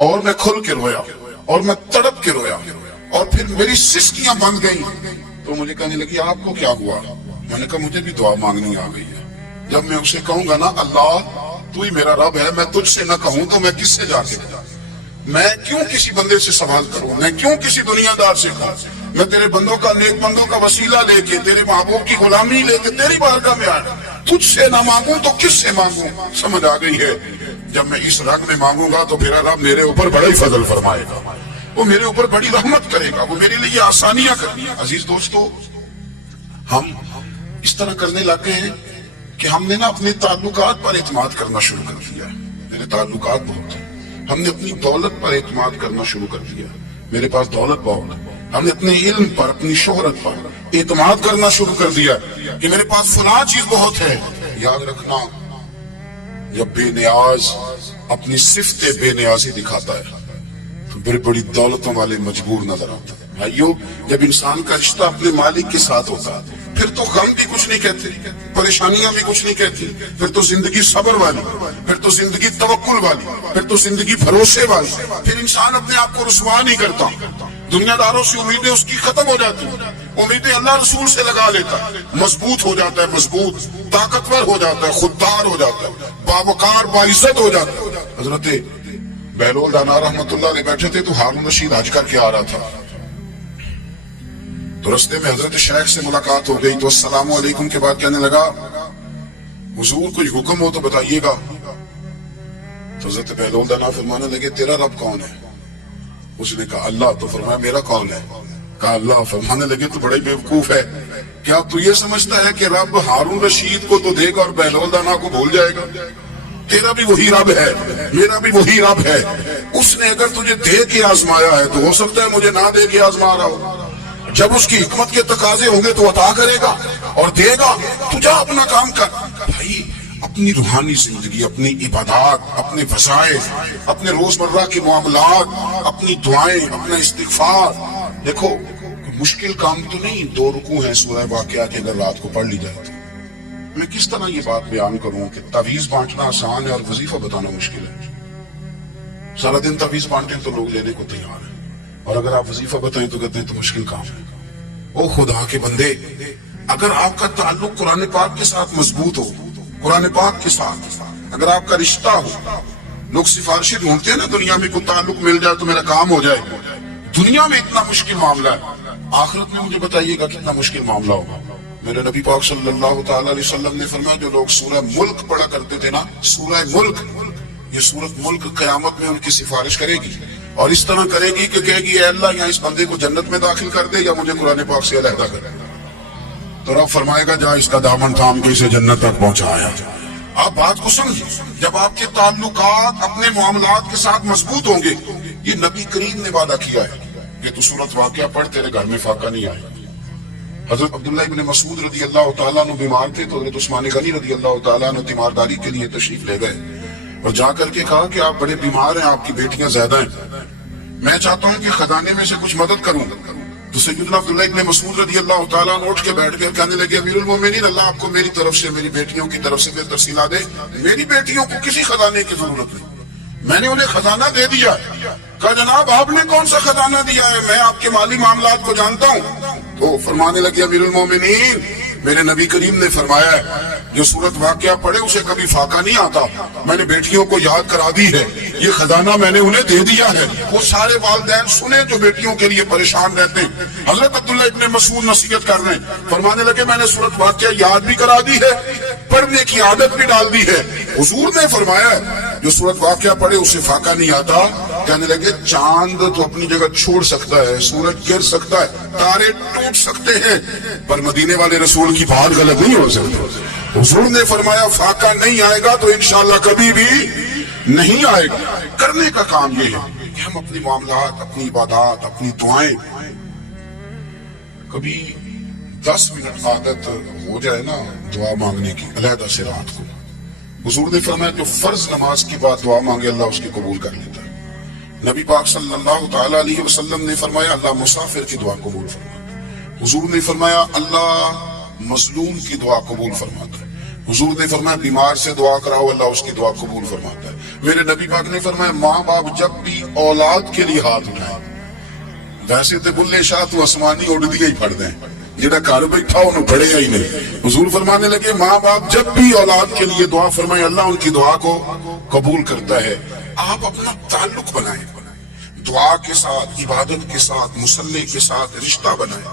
اور میں کھل کے رویا اور میں تڑپ کے رویا اور پھر میری سسکیاں بند گئیں تو مجھے کہنے لگی آپ کو کیا ہوا؟ میں نے کہا مجھے بھی دعا مانگنی آ گئی ہے. جب میں اسے کہوں گا نا اللہ تو ہی میرا رب ہے، میں تجھ سے نہ کہوں تو میں کس سے جا کے میں کیوں کسی بندے سے سوال کروں، میں کیوں کسی دنیا دار سے کہوں؟ میں تیرے بندوں کا نیک بندوں کا وسیلہ لے کے تیرے محبوب کی غلامی لے کے تیری بارگاہ میں آیا، تجھ سے نہ مانگوں تو کس سے مانگوں؟ سمجھ آ گئی ہے. جب میں اس رنگ میں مانگوں گا تو میرا رب میرے اوپر بڑا ہی فضل فرمائے گا، وہ میرے اوپر بڑی رحمت کرے گا، وہ میرے لیے آسانیاں کرے گا. عزیز دوستو، ہم اس طرح کرنے لگے ہیں کہ ہم نے نا اپنے تعلقات پر اعتماد کرنا شروع کر دیا ہے. میرے تعلقات بہت ہیں. ہم نے اپنی دولت پر اعتماد کرنا شروع کر دیا، میرے پاس دولت بہت ہے. ہم نے اپنے علم پر، اپنی شہرت پر اعتماد کرنا شروع کر دیا کہ میرے پاس فلاں چیز بہت ہے. یاد رکھنا، جب بے نیاز اپنی صفت بے نیازی دکھاتا ہے تو بڑی بڑی دولتوں والے مجبور نظر آتا ہے. بھائیو، جب انسان کا رشتہ اپنے مالک کے ساتھ ہوتا ہے پھر تو غم بھی کچھ نہیں کہتے، پریشانیاں بھی کچھ نہیں کہتی، پھر تو زندگی صبر والی، پھر تو زندگی توکل والی، پھر تو زندگی بھروسے والی. پھر انسان اپنے آپ کو رسوا نہیں کرتا، دنیا داروں سے امیدیں اس کی ختم ہو جاتی، امیدیں اللہ رسول سے لگا لیتا ہے، مضبوط ہو جاتا ہے، مضبوط، طاقتور ہو جاتا ہے، خوددار ہو جاتا ہے، باوقار باعزت ہو جاتا ہے. حضرت بہلول دانا رحمت اللہ علیہ بیٹھے تھے تو ہارون رشید حج کر کے آ رہا تھا، تو رستے میں حضرت شیخ سے ملاقات ہو گئی تو السلام علیکم کے بعد کہنے لگا حضور کوئی حکم ہو تو بتائیے گا. تو حضرت بہلول دانا فرمانے لگے تیرا رب کون ہے؟ اس نے کہا اللہ. تو فرمایا میرا کون ہے؟ کہا اللہ. فرمانے لگے تو بڑا ہی بیوقوف ہے، کیا تو یہ سمجھتا ہے کہ رب ہارون رشید کو تو دے گا اور بہلول دانا کو بھول جائے گا؟ تیرا بھی وہی رب ہے، میرا بھی وہی رب ہے. اس نے اگر تجھے دے کے آزمایا ہے تو ہو سکتا ہے مجھے نہ دے کے آزما رہا ہو. جب اس کی حکمت کے تقاضے ہوں گے تو عطا کرے گا اور دے گا. تو جا اپنا کام کر. بھائی، اپنی روحانی زندگی، اپنی عبادات، اپنے وظائف، اپنے روزمرہ کے معاملات، اپنی دعائیں، اپنا استغفار. دیکھو مشکل کام تو نہیں، 2 رکوع ہیں سورہ واقعہ کے، اگر رات کو پڑھ لی جائے تو میں کس طرح یہ بات بیان کروں کہ تعویذ بانٹنا آسان ہے اور وظیفہ بتانا مشکل ہے. سارا دن تعویذ بانٹیں تو لوگ لینے کو تیار ہیں، اور اگر آپ وظیفہ بتائیں تو کہتے ہیں تو مشکل کام ہے. او خدا کے بندے، اگر آپ کا تعلق قرآن پاک کے ساتھ مضبوط ہو، قرآن پاک کے ساتھ اگر آپ کا رشتہ ہو، لوگ سفارشیں ڈھونڈتے ہیں نا دنیا میں کوئی تعلق مل جائے تو میرا کام ہو جائے. دنیا میں اتنا مشکل معاملہ ہے، آخرت میں مجھے بتائیے گا کتنا مشکل معاملہ ہوگا. میرے نبی پاک صلی اللہ تعالی علیہ وسلم نے فرمایا جو لوگ سورہ ملک پڑھا کرتے تھے نا، سورہ ملک، یہ سورت ملک قیامت میں ان کی سفارش کرے گی اور اس طرح کرے گی کہ کہے گی اے اللہ یہاں اس بندے کو جنت میں داخل کر دے یا مجھے قرآن پاک سے علیحدہ کر دے. تو رب فرمائے گا جا اس کا دامن تھام کے اسے جنت تک پہنچایا. آپ بات کو سمجھیں، جب آپ کے تعلقات اپنے معاملات کے ساتھ مضبوط ہوں گے، یہ نبی کریم نے وعدہ کیا ہے کہ تو سورت واقعہ پڑھ تیرے گھر میں فاقہ نہیں آئے. حضرت عبداللہ ابن مسعود رضی اللہ تعالیٰ عنہ بیمار تھے تو حضرت عثمان غنی رضی اللہ تعالیٰ عنہ تیمارداری کے لیے تشریف لے گئے اور جا کر کے کہا کہ آپ بڑے بیمار ہیں، آپ کی بیٹیاں زیادہ ہیں، میں چاہتا ہوں کہ خزانے میں سے کچھ مدد کروں. تو سیدنا عبداللہ ابن مسعود رضی اللہ تعالیٰ عنہ اٹھ کے بیٹھ گئے، کہنے لگے امیر المومنین اللہ آپ کو میری طرف سے، میری بیٹیوں کی طرف سے ترسیلہ دے. میری بیٹیوں کو کسی خزانے کی ضرورت نہیں، میں نے انہیں خزانہ دے دیا. کہا جناب آپ نے کون سا خزانہ دیا ہے، میں آپ کے مالی معاملات کو جانتا ہوں. تو فرمانے لگے امیر المومنین میرے نبی کریم نے فرمایا ہے جو سورت واقعہ پڑھے اسے کبھی فاقہ نہیں آتا، میں نے بیٹیوں کو یاد کرا دی ہے، یہ خزانہ میں نے انہیں دے دیا ہے. وہ سارے والدین سنیں جو بیٹیوں کے لیے پریشان رہتے ہیں. حضرت عبداللہ ابن مسعود نصیحت کر رہے ہیں، فرمانے لگے میں نے سورت واقعہ یاد بھی کرا دی ہے، پڑھنے کی عادت بھی ڈال دی ہے. حضور نے فرمایا ہے جو سورت واقعہ پڑھے اسے فاقہ نہیں آتا. کہنے لگے چاند تو اپنی جگہ چھوڑ سکتا ہے، سورج گر سکتا ہے، تارے ٹوٹ سکتے ہیں، پر مدینے والے رسول کی بات غلط نہیں ہو سکتی. حضور نے فرمایا فاقہ نہیں آئے گا تو انشاءاللہ کبھی بھی نہیں آئے گا. کرنے کا کام یہ ہے کہ ہم اپنی معاملات، اپنی عبادات، اپنی دعائیں، کبھی 10 منٹ عادت ہو جائے نا دعا مانگنے کی علیحدہ سے رات کو. حضور نے فرمایا جو فرض نماز کی بات دعا مانگے اللہ اس کی قبول کر لیتا ہے. نبی پاک صلی اللہ تعالی علیہ وسلم نے فرمایا اللہ مسافر کی دعا قبول فرماتا ہے. حضور نے فرمایا اللہ مظلوم کی دعا قبول فرماتا ہے. حضور نے فرمایا بیمار سے دعا کراؤ اللہ اس کی دعا قبول فرماتا ہے. میرے نبی پاک نے فرمایا ماں باپ جب بھی اولاد کے لیے ہاتھ اٹھائیں، ویسے تو بلے شاہ تو آسمانی اڑ دیا ہی پڑ دیں، جہاں گھر بیٹھا انہوں پڑھے ہی نہیں۔ حضور فرمانے لگے ماں باپ جب بھی اولاد کے لیے دعا فرمائیں اللہ ان کی دعا کو قبول کرتا ہے۔ آپ اپنا تعلق بنائیں، دعا کے ساتھ، عبادت کے ساتھ، مصلی کے ساتھ رشتہ بنائیں۔